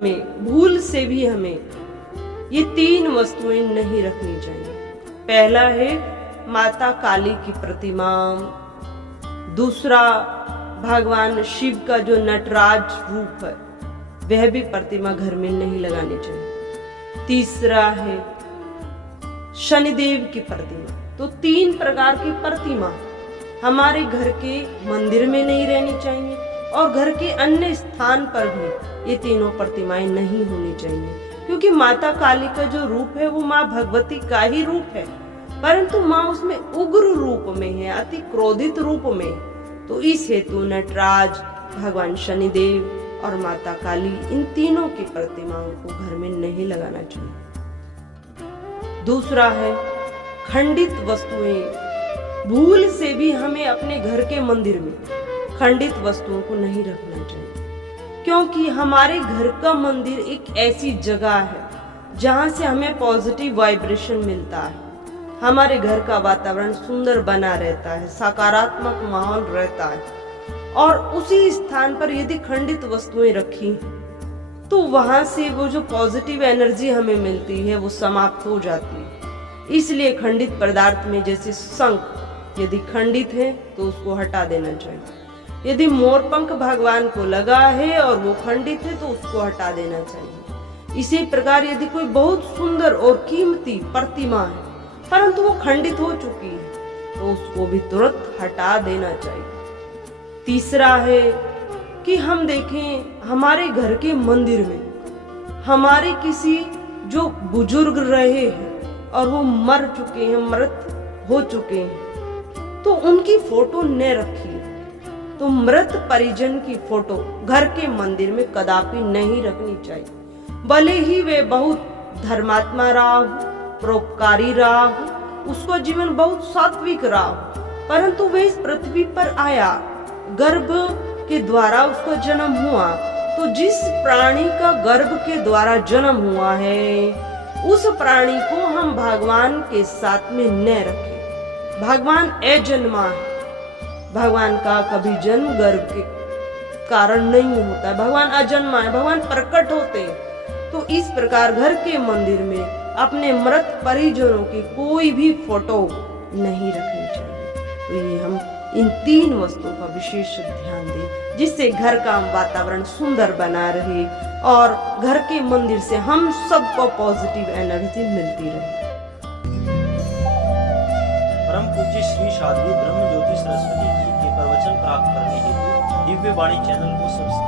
में भूल से भी हमें ये 3 वस्तुएं नहीं रखनी चाहिए। पहला है माता काली की प्रतिमा, दूसरा भगवान शिव का जो नटराज रूप है वह भी प्रतिमा घर में नहीं लगानी चाहिए। तीसरा है शनिदेव की प्रतिमा। तो 3 प्रकार की प्रतिमा हमारे घर के मंदिर में नहीं रहनी चाहिए और घर के अन्य स्थान पर भी ये तीनों प्रतिमाएं नहीं होनी चाहिए, क्योंकि माता काली का जो रूप है वो माँ भगवती का ही रूप है, परंतु माँ उसमें उग्र रूप में है, अति क्रोधित रूप में। तो इस हेतु नटराज, भगवान शनिदेव और माता काली, इन तीनों की प्रतिमाओं को घर में नहीं लगाना चाहिए। दूसरा है खंडित वस्तुएं। भूल से भी हमें अपने घर के मंदिर में खंडित वस्तुओं को नहीं रखना चाहिए, क्योंकि हमारे घर का मंदिर एक ऐसी जगह है जहां से हमें पॉजिटिव वाइब्रेशन मिलता है। हमारे घर का वातावरण सुंदर बना रहता है, सकारात्मक माहौल रहता है, और उसी स्थान पर यदि खंडित वस्तुएं रखी तो वहां से वो जो पॉजिटिव एनर्जी हमें मिलती है वो समाप्त हो जाती है। इसलिए खंडित पदार्थ में जैसे शंख यदि खंडित है तो उसको हटा देना चाहिए। यदि मोरपंख भगवान को लगा है और वो खंडित है तो उसको हटा देना चाहिए। इसी प्रकार यदि कोई बहुत सुंदर और कीमती प्रतिमा है परंतु वो खंडित हो चुकी है तो उसको भी तुरंत हटा देना चाहिए। तीसरा है कि हम देखें हमारे घर के मंदिर में हमारे किसी जो बुजुर्ग रहे हैं और वो मर चुके हैं, मृत हो चुके हैं, तो उनकी फोटो न रखिए। तो मृत परिजन की फोटो घर के मंदिर में कदापि नहीं रखनी चाहिए, भले ही वे बहुत धर्मात्मा रहा हो, परोपकारी रहा हो, उसका जीवन बहुत सात्विक रहा हो, परंतु वे इस पृथ्वी पर आया, गर्भ के द्वारा उसका जन्म हुआ। तो जिस प्राणी का गर्भ के द्वारा जन्म हुआ है उस प्राणी को हम भगवान के साथ में न रखें। भगवान अजन्मा है, भगवान का कभी जन्म गर्भ के कारण नहीं होता है, भगवान अजन्मा है, भगवान प्रकट होते हैं। तो इस प्रकार घर के मंदिर में अपने मृत परिजनों की कोई भी फोटो नहीं रखनी चाहिए। तो ये हम इन 3 वस्तुओं का विशेष ध्यान दें, जिससे घर का वातावरण सुंदर बना रहे और घर के मंदिर से हम सबको पॉजिटिव एनर्जी मिलती रहे। परम पूज्य श्री साध्वी ब्रह्म ज्योति सरस्वती जी के प्रवचन प्राप्त करने हेतु दिव्य वाणी चैनल को सब्सक्राइब